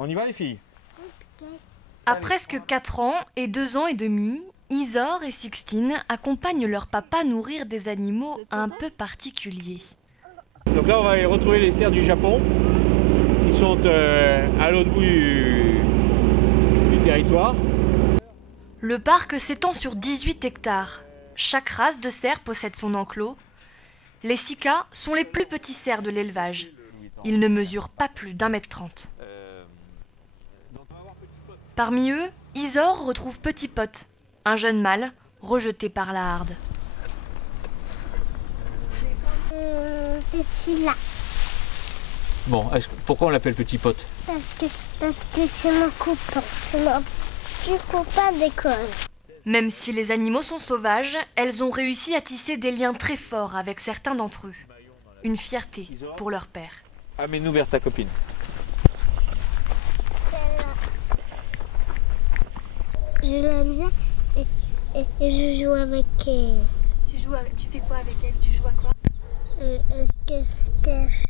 On y va les filles? À presque 4 ans et 2 ans et demi, Isor et Sixtine accompagnent leur papa nourrir des animaux un peu particuliers. Donc là on va aller retrouver les cerfs du Japon qui sont à l'autre bout du territoire. Le parc s'étend sur 18 hectares. Chaque race de cerf possède son enclos. Les Sika sont les plus petits cerfs de l'élevage. Ils ne mesurent pas plus d'1,30 m. Parmi eux, Isor retrouve Petit Pot, un jeune mâle rejeté par la harde. C'est celui-là. Bon, pourquoi on l'appelle Petit Pot? Parce que c'est mon copain. C'est mon petit copain d'école. Même si les animaux sont sauvages, elles ont réussi à tisser des liens très forts avec certains d'entre eux. Une fierté pour leur père. Amène-nous vers ta copine. Je l'aime bien et je joue avec elle. Tu fais quoi avec elle? Tu joues à quoi? Cache.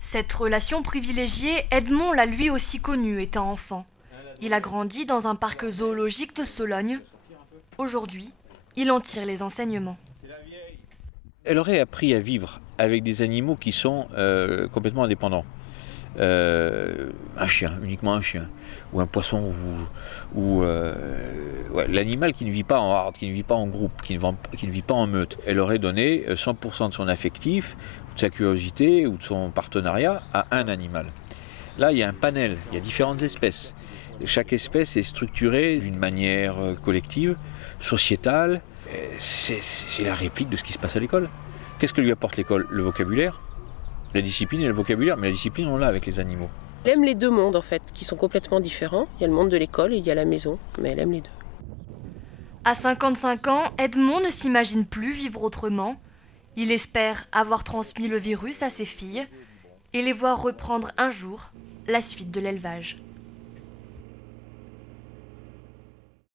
Cette relation privilégiée, Edmond l'a lui aussi connue étant enfant. Il a grandi dans un parc zoologique de Sologne. Aujourd'hui, il en tire les enseignements. Elle aurait appris à vivre avec des animaux qui sont complètement indépendants. Un chien, uniquement un chien, ou un poisson, ou l'animal qui ne vit pas en horde, qui ne vit pas en groupe, qui ne vit pas en meute. Elle aurait donné 100% de son affectif, de sa curiosité ou de son partenariat à un animal. Là, il y a un panel, il y a différentes espèces. Et chaque espèce est structurée d'une manière collective, sociétale. C'est la réplique de ce qui se passe à l'école. Qu'est-ce que lui apporte l'école? Le vocabulaire, la discipline et le vocabulaire, mais la discipline on l'a avec les animaux. Elle aime les deux mondes en fait, qui sont complètement différents. Il y a le monde de l'école et il y a la maison, mais elle aime les deux. À 55 ans, Edmond ne s'imagine plus vivre autrement. Il espère avoir transmis le virus à ses filles et les voir reprendre un jour la suite de l'élevage.